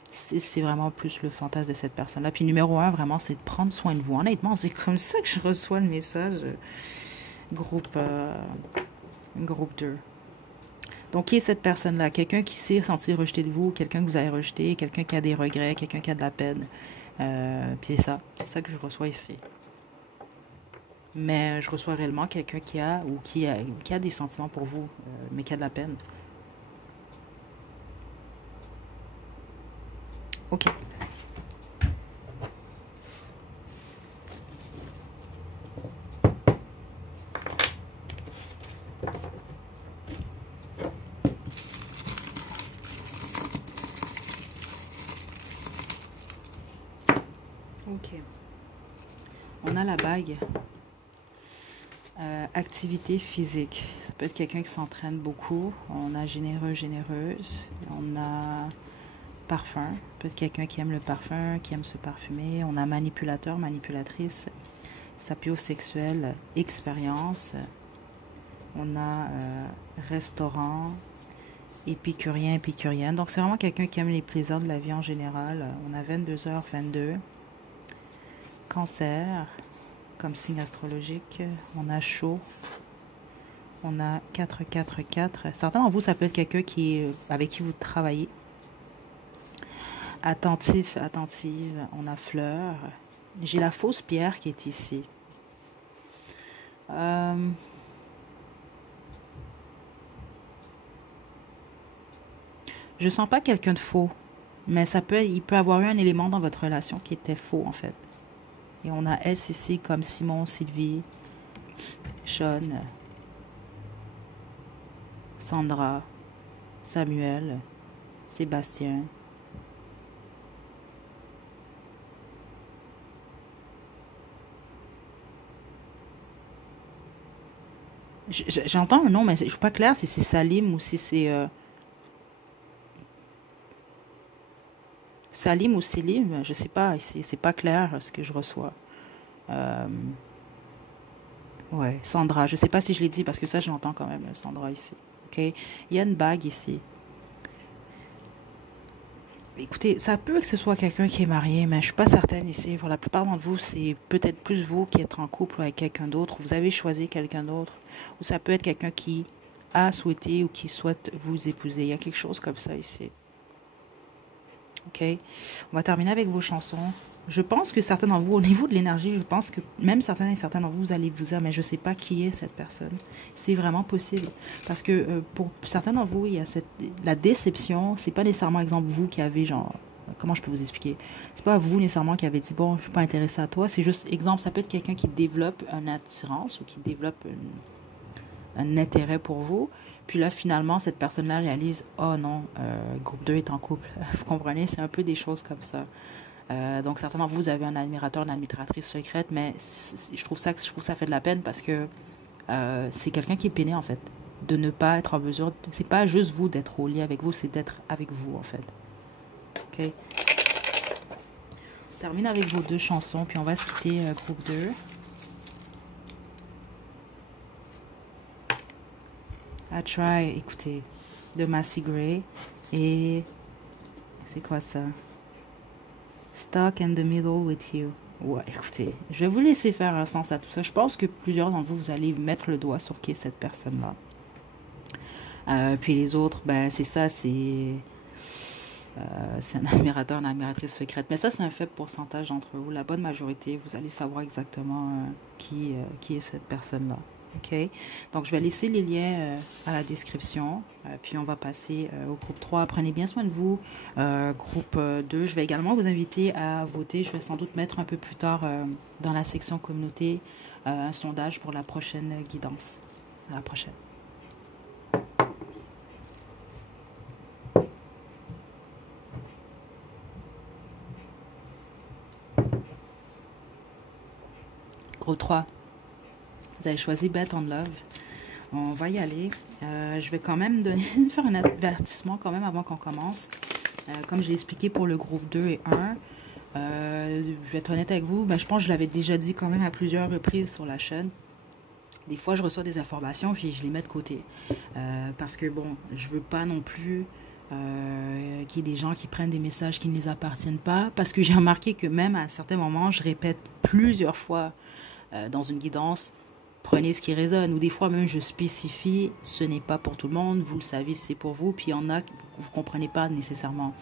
C'est vraiment plus le fantasme de cette personne-là. Puis numéro 1, vraiment, c'est de prendre soin de vous. Honnêtement, c'est comme ça que je reçois le message groupe, groupe 2. Donc, qui est cette personne-là? Quelqu'un qui s'est senti rejeté de vous, quelqu'un que vous avez rejeté, quelqu'un qui a des regrets, quelqu'un qui a de la peine. Puis c'est ça que je reçois ici. Mais je reçois réellement quelqu'un qui a des sentiments pour vous, mais qui a de la peine. Ok. Ok. On a la bague. Activité physique. Ça peut être quelqu'un qui s'entraîne beaucoup. On a généreux, généreuse. On a parfum. Peut-être quelqu'un qui aime le parfum, qui aime se parfumer. On a manipulateur, manipulatrice. Sapiosexuel, expérience. On a restaurant, épicurien, épicurienne. Donc, c'est vraiment quelqu'un qui aime les plaisirs de la vie en général. On a 22h22. Cancer, comme signe astrologique. On a chaud. On a 444. Certains d'entre vous, ça peut être quelqu'un avec qui vous travaillez. Attentif, attentive. On a fleur. J'ai la fausse pierre qui est ici. Je sens pas quelqu'un de faux, mais il peut avoir eu un élément dans votre relation qui était faux en fait. Et on a S ici comme Simon, Sylvie, Sean, Sandra, Samuel, Sébastien. J'entends un nom, mais je ne suis pas claire si c'est Salim ou si c'est Salim ou Selim. Je sais pas, c'est pas clair ce que je reçois. Euh, ouais, Sandra. Je sais pas si je l'ai dit parce que ça, je l'entends quand même, Sandra ici. Ok, il y a une bague ici. Écoutez, ça peut que ce soit quelqu'un qui est marié, mais je suis pas certaine ici. Pour la plupart d'entre vous, c'est peut-être plus vous qui êtes en couple avec quelqu'un d'autre. Vous avez choisi quelqu'un d'autre. Ou ça peut être quelqu'un qui a souhaité ou qui souhaite vous épouser. Il y a quelque chose comme ça ici. Ok? On va terminer avec vos chansons. Je pense que certains d'entre vous, au niveau de l'énergie, je pense que même certains et certains d'entre vous, vous allez vous dire, mais je ne sais pas qui est cette personne. C'est vraiment possible. Parce que pour certains d'entre vous, il y a la déception. C'est pas nécessairement, exemple, vous qui avez genre, comment je peux vous expliquer? C'est pas vous nécessairement qui avez dit, bon, je suis pas intéressé à toi. C'est juste, exemple, ça peut être quelqu'un qui développe une attirance ou qui développe un intérêt pour vous. Puis là, finalement, cette personne-là réalise, oh non, groupe 2 est en couple. Vous comprenez? C'est un peu des choses comme ça. Donc certainement vous avez un admirateur, une admiratrice secrète, mais je trouve ça fait de la peine parce que c'est quelqu'un qui est peiné en fait de ne pas être en mesure. C'est pas juste vous d'être au lit avec vous, c'est d'être avec vous en fait. Ok. On termine avec vos deux chansons, puis on va se quitter groupe 2. I Try, écoutez, de Massey Gray. Et c'est quoi ça? Stuck in the middle with you. Ouais, écoutez, je vais vous laisser faire un sens à tout ça. Je pense que plusieurs d'entre vous, vous allez mettre le doigt sur qui est cette personne-là. Puis les autres, ben c'est ça, c'est un admirateur, une admiratrice secrète. Mais ça, c'est un faible pourcentage d'entre vous. La bonne majorité, vous allez savoir exactement qui est cette personne-là. OK? Donc, je vais laisser les liens à la description. Puis, on va passer au groupe 3. Prenez bien soin de vous. Groupe 2, je vais également vous inviter à voter. Je vais sans doute mettre un peu plus tard dans la section communauté un sondage pour la prochaine guidance. À la prochaine. Groupe 3. Vous avez choisi Bet on Love. On va y aller. Je vais quand même faire un avertissement quand même avant qu'on commence. Comme je l'ai expliqué pour le groupe 2 et 1, je vais être honnête avec vous, je pense que je l'avais déjà dit quand même à plusieurs reprises sur la chaîne. Des fois, je reçois des informations puis je les mets de côté. Parce que bon, je veux pas non plus qu'il y ait des gens qui prennent des messages qui ne les appartiennent pas. Parce que j'ai remarqué que même à certains moments, je répète plusieurs fois dans une guidance, prenez ce qui résonne. Ou des fois même, je spécifie, ce n'est pas pour tout le monde. Vous le savez, c'est pour vous. Puis il y en a que vous ne comprenez pas nécessairement.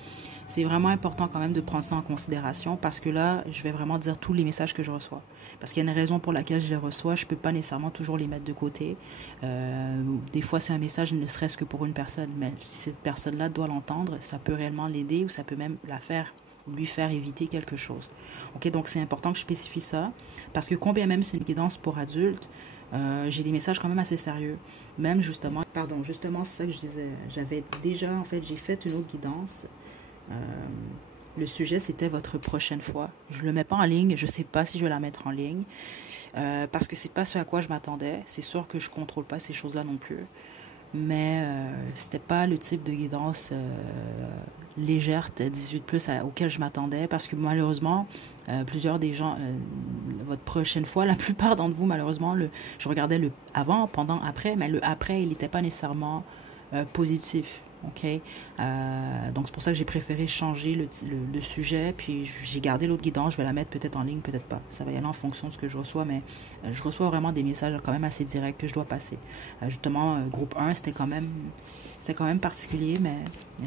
C'est vraiment important quand même de prendre ça en considération parce que là, je vais vraiment dire tous les messages que je reçois. Parce qu'il y a une raison pour laquelle je les reçois. Je ne peux pas nécessairement toujours les mettre de côté. Des fois, c'est un message ne serait-ce que pour une personne. Mais si cette personne-là doit l'entendre, ça peut réellement l'aider ou ça peut même la faire ou lui faire éviter quelque chose. Ok, donc c'est important que je spécifie ça. Parce que combien même c'est une guidance pour adultes, j'ai des messages quand même assez sérieux. Même justement, justement, c'est ça que je disais. J'avais déjà, en fait, j'ai fait une autre guidance. Le sujet, c'était votre prochaine fois. Je le mets pas en ligne. Je sais pas si je vais la mettre en ligne. Parce que c'est pas ce à quoi je m'attendais. C'est sûr que je contrôle pas ces choses-là non plus. Mais c'était pas le type de guidance légère 18+ auquel je m'attendais parce que malheureusement plusieurs des gens votre prochaine fois, la plupart d'entre vous malheureusement je regardais le avant, pendant, après, mais le après il n'était pas nécessairement positif. Ok, donc c'est pour ça que j'ai préféré changer le sujet, puis j'ai gardé l'autre guidance. Je vais la mettre peut-être en ligne, peut-être pas. Ça va y aller en fonction de ce que je reçois, mais je reçois vraiment des messages quand même assez directs que je dois passer. Justement, groupe 1, c'était quand même particulier, mais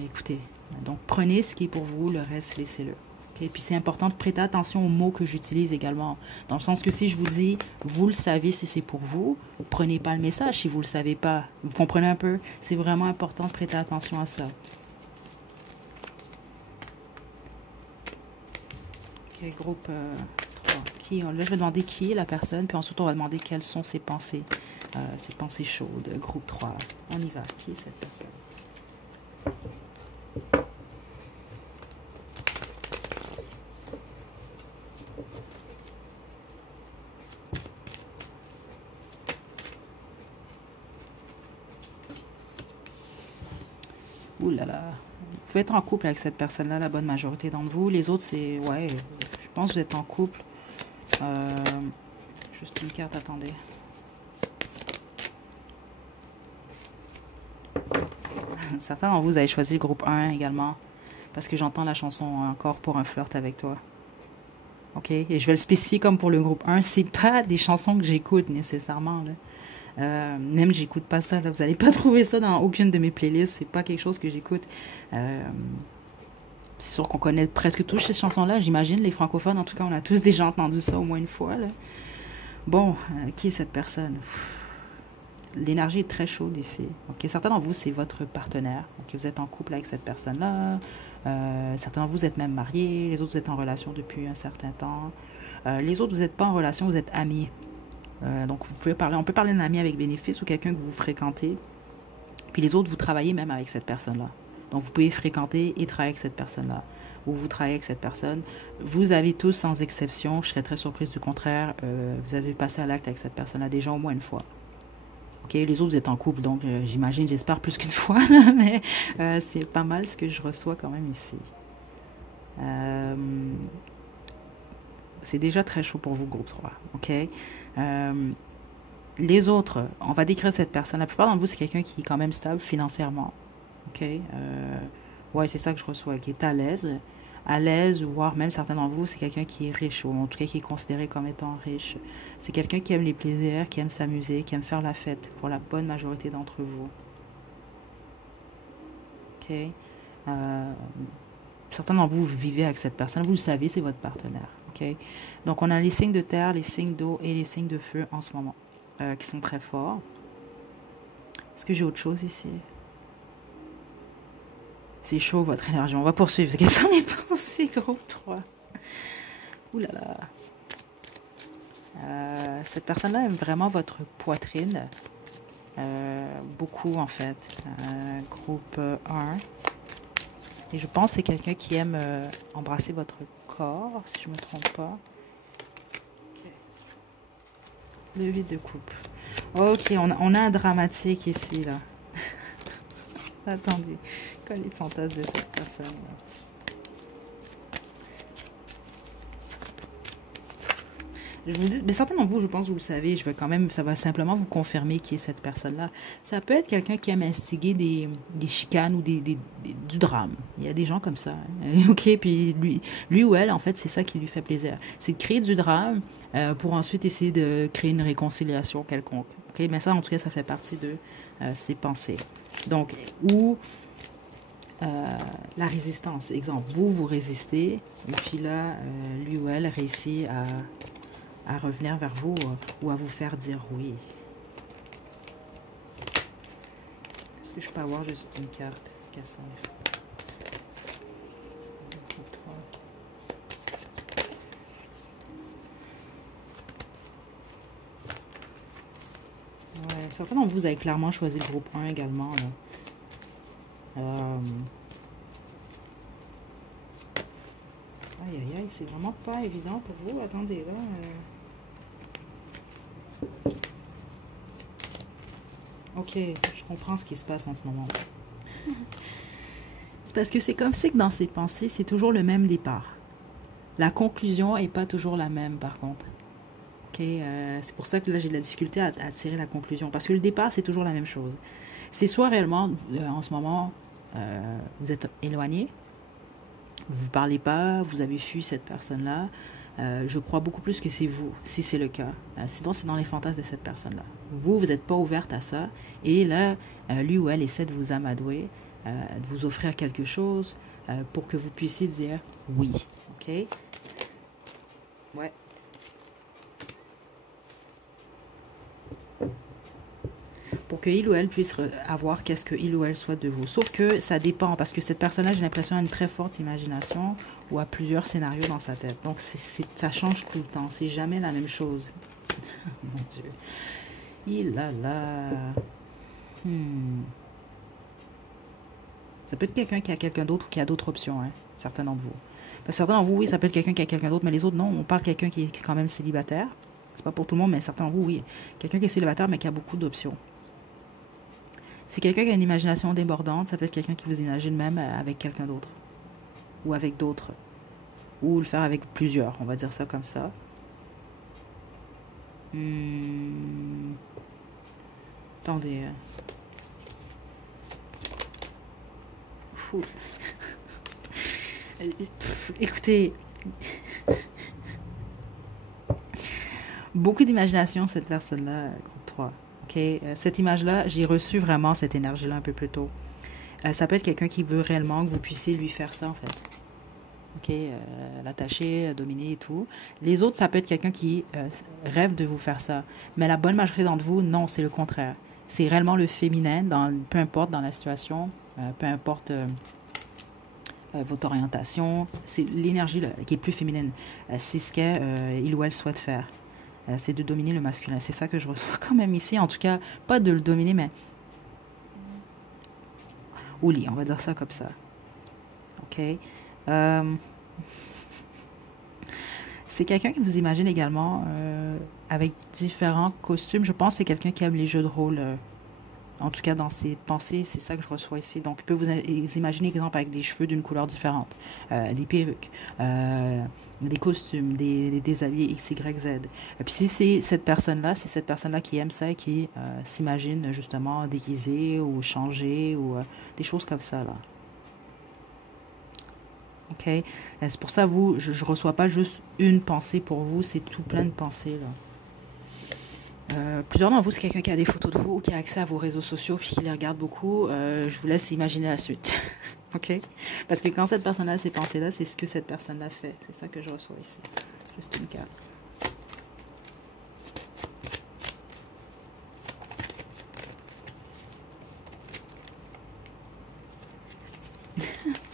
écoutez, donc prenez ce qui est pour vous, le reste, laissez-le. Okay? Puis c'est important de prêter attention aux mots que j'utilise également. Dans le sens que si je vous dis, vous le savez si c'est pour vous, prenez pas le message si vous le savez pas. Vous comprenez un peu? C'est vraiment important de prêter attention à ça. Ok, groupe 3. Là, je vais demander qui est la personne, puis ensuite on va demander quelles sont ses pensées chaudes. Groupe 3. On y va. Qui est cette personne? Ouh là là. Vous pouvez être en couple avec cette personne-là, la bonne majorité d'entre vous. Les autres, c'est... Ouais, je pense que vous êtes en couple. Juste une carte, attendez. Certains d'entre vous avez choisi le groupe 1 également. Parce que j'entends la chanson Encore pour un flirt avec toi. Ok? Et je vais le spécifier comme pour le groupe 1. C'est pas des chansons que j'écoute nécessairement, là. Même j'écoute pas ça là. Vous n'allez pas trouver ça dans aucune de mes playlists. C'est pas quelque chose que j'écoute. C'est sûr qu'on connaît presque tous ces chansons là, j'imagine. Les francophones, en tout cas, on a tous déjà entendu ça au moins une fois là. Bon, qui est cette personne? L'énergie est très chaude ici. Ok, certains d'entre vous c'est votre partenaire. Ok, vous êtes en couple avec cette personne là. Certains d'entre vous êtes même mariés. Les autres vous êtes en relation depuis un certain temps. Les autres vous n'êtes pas en relation, vous êtes amis. Donc, vous pouvez parler, on peut parler d'un ami avec bénéfice ou quelqu'un que vous fréquentez. Puis les autres, vous travaillez même avec cette personne-là. Donc, vous pouvez fréquenter et travailler avec cette personne-là. Ou vous travaillez avec cette personne. Vous avez tous, sans exception, je serais très surprise du contraire, vous avez passé à l'acte avec cette personne-là déjà au moins une fois. OK, les autres, vous êtes en couple, donc j'imagine, j'espère plus qu'une fois, mais c'est pas mal ce que je reçois quand même ici. Euh, c'est déjà très chaud pour vous, groupe 3. OK? Les autres, on va décrire cette personne. La plupart d'entre vous, c'est quelqu'un qui est quand même stable financièrement. OK? Ouais, c'est ça que je reçois, qui est à l'aise, voire même certains d'entre vous, c'est quelqu'un qui est riche, ou en tout cas qui est considéré comme étant riche. C'est quelqu'un qui aime les plaisirs, qui aime s'amuser, qui aime faire la fête, pour la bonne majorité d'entre vous. OK? Euh, certains d'entre vous, vous vivez avec cette personne, vous le savez, c'est votre partenaire. OK? Donc, on a les signes de terre, les signes d'eau et les signes de feu en ce moment, qui sont très forts. Est-ce que j'ai autre chose ici? C'est chaud, votre énergie. On va poursuivre. Quelles sont les pensées, groupe 3? Ouh là là. Cette personne-là aime vraiment votre poitrine. Beaucoup, en fait. Groupe 1. Et je pense que c'est quelqu'un qui aime embrasser votre corps, si je ne me trompe pas. Okay. Le 8 de coupe. Ok, on a un dramatique ici, là. Attendez, quel est les fantasmes de cette personne là? Je vous dis, mais certainement vous, je pense que vous le savez, je vais quand même, ça va simplement vous confirmer qui est cette personne-là. Ça peut être quelqu'un qui aime instiguer des chicanes ou du drame. Il y a des gens comme ça. Hein. OK, puis lui ou elle, en fait, c'est ça qui lui fait plaisir. C'est de créer du drame pour ensuite essayer de créer une réconciliation quelconque. OK, mais ça, en tout cas, ça fait partie de ses pensées. Donc, ou la résistance. Exemple, vous résistez, et puis là, lui ou elle réussit à revenir vers vous ou à vous faire dire oui. Est-ce que je peux avoir juste une carte? Quelles sont les ouais, certains d'entre vous avez clairement choisi le groupe 1 également. Là. Aïe, aïe, aïe, c'est vraiment pas évident pour vous. Attendez, là. Ok, je comprends ce qui se passe en ce moment. C'est parce que c'est comme si que dans ses pensées, c'est toujours le même départ. La conclusion n'est pas toujours la même, par contre. Ok, c'est pour ça que là, j'ai de la difficulté à tirer la conclusion. Parce que le départ, c'est toujours la même chose. C'est soit réellement, en ce moment, vous êtes éloigné, vous ne parlez pas, vous avez fui cette personne-là. Je crois beaucoup plus que c'est vous, si c'est le cas. Sinon, c'est dans les fantasmes de cette personne-là. Vous n'êtes pas ouverte à ça. Et là, lui ou elle essaie de vous amadouer, de vous offrir quelque chose pour que vous puissiez dire oui. OK? Ouais. Pour qu'il ou elle puisse avoir qu'est-ce qu'il ou elle souhaite de vous. Sauf que ça dépend, parce que cette personne-là, j'ai l'impression, a une très forte imagination ou a plusieurs scénarios dans sa tête. Donc, ça change tout le temps. C'est jamais la même chose. Mon Dieu. Il a là. Ça peut être quelqu'un qui a quelqu'un d'autre ou qui a d'autres options, hein, certains d'entre vous. Parce que certains d'entre vous, oui, ça peut être quelqu'un qui a quelqu'un d'autre, mais les autres, non. On parle de quelqu'un qui est quand même célibataire. C'est pas pour tout le monde, mais certains d'entre vous, oui. Quelqu'un qui est célibataire, mais qui a beaucoup d'options. C'est quelqu'un qui a une imagination débordante. Ça peut être quelqu'un qui vous imagine même avec quelqu'un d'autre. Ou avec d'autres. Ou le faire avec plusieurs. On va dire ça comme ça. Attendez. Fou. Écoutez. Beaucoup d'imagination, cette personne-là, groupe 3. Okay? Cette image-là, j'ai reçu vraiment cette énergie-là un peu plus tôt. Ça peut être quelqu'un qui veut réellement que vous puissiez lui faire ça, en fait. OK? L'attacher, dominer et tout. Les autres, ça peut être quelqu'un qui rêve de vous faire ça. Mais la bonne majorité d'entre vous, non, c'est le contraire. C'est réellement le féminin, peu importe dans la situation, peu importe votre orientation. C'est l'énergie qui est plus féminine. C'est ce qu'il ou elle souhaite faire. c'est de dominer le masculin. C'est ça que je reçois quand même ici. En tout cas, pas de le dominer, mais au lit, on va dire ça comme ça. OK? Euh, c'est quelqu'un que vous imaginez également avec différents costumes. Je pense que c'est quelqu'un qui aime les jeux de rôle. En tout cas, dans ses pensées, c'est ça que je reçois ici. Donc, il peut vous imaginer, par exemple, avec des cheveux d'une couleur différente, des perruques, des costumes, des habits X, Y, Z. Et puis, si c'est cette personne-là, c'est cette personne-là qui aime ça et qui s'imagine justement déguisée ou changer ou des choses comme ça, là. OK? C'est pour ça, vous, je ne reçois pas juste une pensée pour vous, c'est tout plein de pensées, là. Plusieurs d'entre vous, c'est quelqu'un qui a des photos de vous ou qui a accès à vos réseaux sociaux puis qui les regarde beaucoup. Je vous laisse imaginer la suite. OK? Parce que quand cette personne-là a ces pensées-là, c'est ce que cette personne-là fait. C'est ça que je reçois ici. Juste une carte.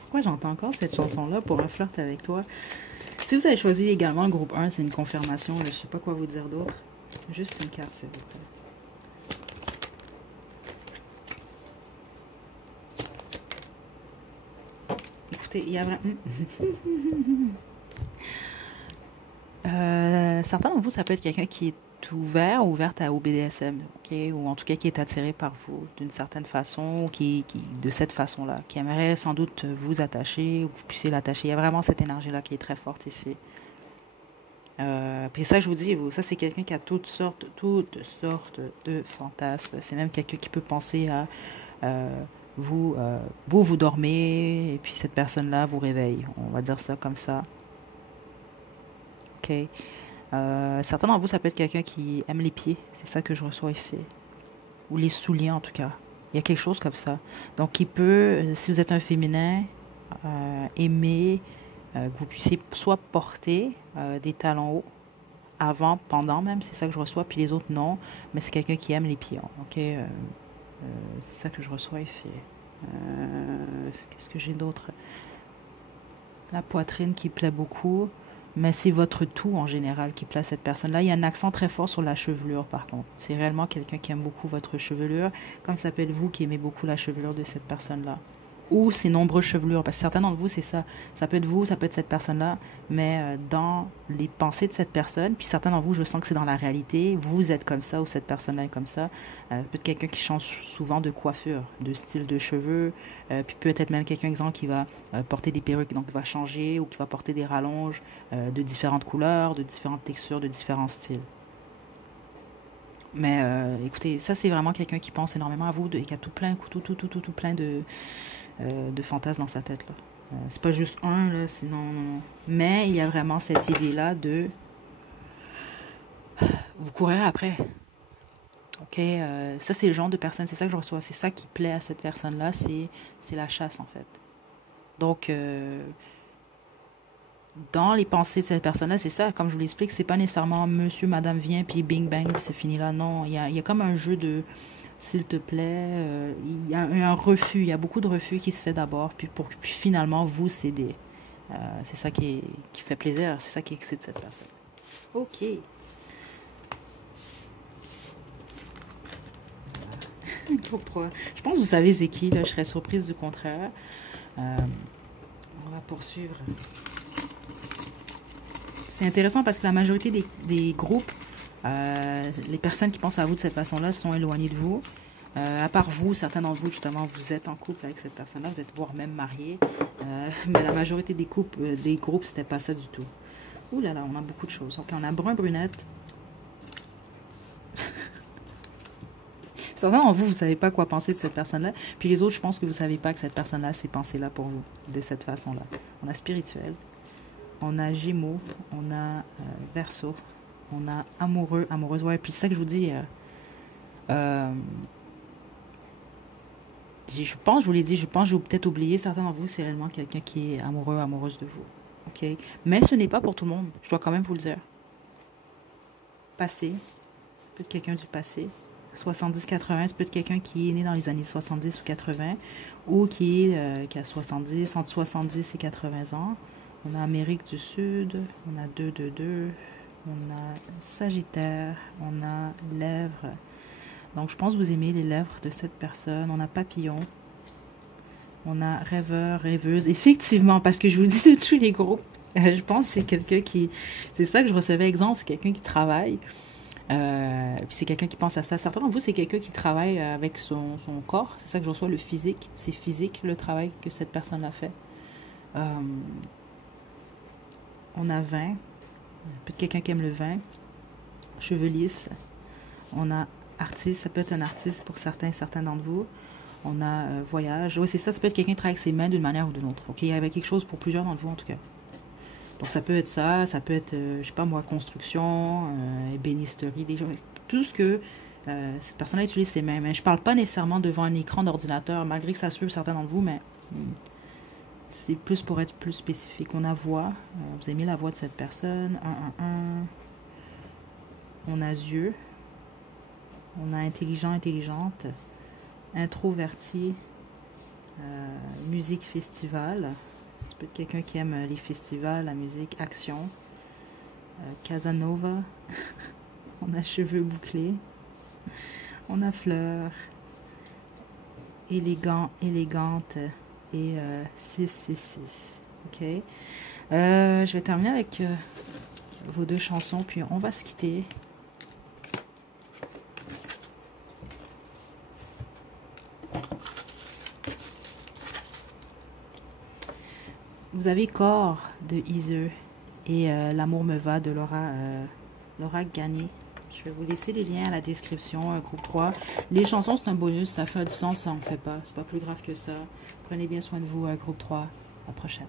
Pourquoi j'entends encore cette chanson-là pour un flirt avec toi? Si vous avez choisi également le groupe 1, c'est une confirmation. Je ne sais pas quoi vous dire d'autre. Juste une carte, s'il vous plaît. Écoutez, il y a vraiment... certains d'entre vous, ça peut être quelqu'un qui est ouvert ou ouverte au BDSM, ok? Ou en tout cas qui est attiré par vous d'une certaine façon, de cette façon-là, qui aimerait sans doute vous attacher ou que vous puissiez l'attacher. Il y a vraiment cette énergie-là qui est très forte ici. Puis ça, je vous dis, ça c'est quelqu'un qui a toutes sortes de fantasmes. C'est même quelqu'un qui peut penser à euh, vous dormez et puis cette personne-là vous réveille. On va dire ça comme ça. Ok. Certains d'entre vous, ça peut être quelqu'un qui aime les pieds. C'est ça que je reçois ici. Ou les souliers en tout cas. Il y a quelque chose comme ça. Donc, il peut, si vous êtes un féminin, aimer que vous puissiez soit porter des talons hauts, avant, pendant même, c'est ça que je reçois, puis les autres non, mais c'est quelqu'un qui aime les pions, ok? C'est ça que je reçois ici. Qu'est-ce que j'ai d'autre? La poitrine qui plaît beaucoup, mais c'est votre tout en général qui plaît à cette personne-là. Il y a un accent très fort sur la chevelure, par contre. C'est réellement quelqu'un qui aime beaucoup votre chevelure, comme ça peut être vous qui aimez beaucoup la chevelure de cette personne-là. Ou ses nombreuses chevelures, parce que certains d'entre vous, c'est ça. Ça peut être vous, ça peut être cette personne-là, mais dans les pensées de cette personne, puis certains d'entre vous, je sens que c'est dans la réalité, vous êtes comme ça ou cette personne-là est comme ça. Peut-être quelqu'un qui change souvent de coiffure, de style de cheveux, puis peut-être même quelqu'un, exemple, qui va porter des perruques, donc qui va changer, ou qui va porter des rallonges de différentes couleurs, de différentes textures, de différents styles. Mais écoutez, ça c'est vraiment quelqu'un qui pense énormément à vous et qui a tout plein, tout plein de fantasmes dans sa tête, là. C'est pas juste un, là, sinon... Non. Mais il y a vraiment cette idée-là de... Vous courir après. OK? Ça, c'est le genre de personne, c'est ça que je reçois. C'est ça qui plaît à cette personne-là, c'est la chasse, en fait. Donc, dans les pensées de cette personne-là, c'est ça, comme je vous l'explique, c'est pas nécessairement monsieur, madame vient, puis bing, bang, c'est fini là. Non, il y a comme un jeu de s'il te plaît, il y a un refus, il y a beaucoup de refus qui se fait d'abord, puis finalement vous céder. C'est ça qui fait plaisir, c'est ça qui excite cette personne. Ok. Groupe 3. Je pense que vous savez c'est qui, là, je serais surprise du contraire. On va poursuivre. C'est intéressant parce que la majorité des groupes, les personnes qui pensent à vous de cette façon-là sont éloignées de vous. À part vous, certains d'entre vous, justement, vous êtes en couple avec cette personne-là, vous êtes voire même mariés. Mais la majorité des couples, des groupes, c'était pas ça du tout. Ouh là là, on a beaucoup de choses. Ok, on a brun, brunette. Certains d'entre vous, vous savez pas quoi penser de cette personne-là. Puis les autres, je pense que vous savez pas que cette personne-là a ces pensées-là pour vous, de cette façon-là. On a spirituel, on a gémeaux, on a verseau, on a amoureux, amoureuse. Ouais, puis c'est ça que je vous dis. Euh, je pense, je vous l'ai dit, je pense, j'ai peut-être oublié, certains d'entre vous, c'est réellement quelqu'un qui est amoureux, amoureuse de vous. OK? Mais ce n'est pas pour tout le monde. Je dois quand même vous le dire. Passé, peut-être quelqu'un du passé. 70-80, c'est peut-être quelqu'un qui est né dans les années 70 ou 80, ou qui a 70, entre 70 et 80 ans. On a Amérique du Sud, on a 2-2-2. On a Sagittaire. On a Lèvres. Donc, je pense que vous aimez les lèvres de cette personne. On a Papillon. On a Rêveur, Rêveuse. Effectivement, parce que je vous le dis de tous les groupes, je pense que c'est quelqu'un qui... C'est ça que je recevais exemple, c'est quelqu'un qui travaille. Puis c'est quelqu'un qui pense à ça. Certains d'entre vous, c'est quelqu'un qui travaille avec son corps. C'est ça que je reçois, le physique. C'est physique, le travail que cette personne a fait. On a vin. Peut-être quelqu'un qui aime le vin. Cheveux lisses. On a artiste. Ça peut être un artiste pour certains d'entre vous. On a voyage. Oui, c'est ça. Ça peut être quelqu'un qui travaille avec ses mains d'une manière ou d'une autre. OK? Il y avait quelque chose pour plusieurs d'entre vous, en tout cas. Donc, ça peut être ça. Ça peut être, je sais pas moi, construction, ébénisterie, des gens. Tout ce que cette personne-là utilise ses mains. Mais je parle pas nécessairement devant un écran d'ordinateur, malgré que ça se peut certains d'entre vous, mais c'est plus pour être plus spécifique. On a voix. Vous aimez la voix de cette personne. On a yeux. On a intelligent, intelligente. Introverti. Musique festival. Ça peut être quelqu'un qui aime les festivals, la musique, action. Casanova. On a cheveux bouclés. On a fleurs. Élégant, élégante. Et 666. OK? Je vais terminer avec vos deux chansons, puis on va se quitter. Vous avez Corps de Iseux et L'amour me va de Laura Gagné. Je vais vous laisser les liens à la description, groupe 3. Les chansons, c'est un bonus, ça fait du sens, ça en fait pas. C'est pas plus grave que ça. Prenez bien soin de vous, groupe 3. À la prochaine.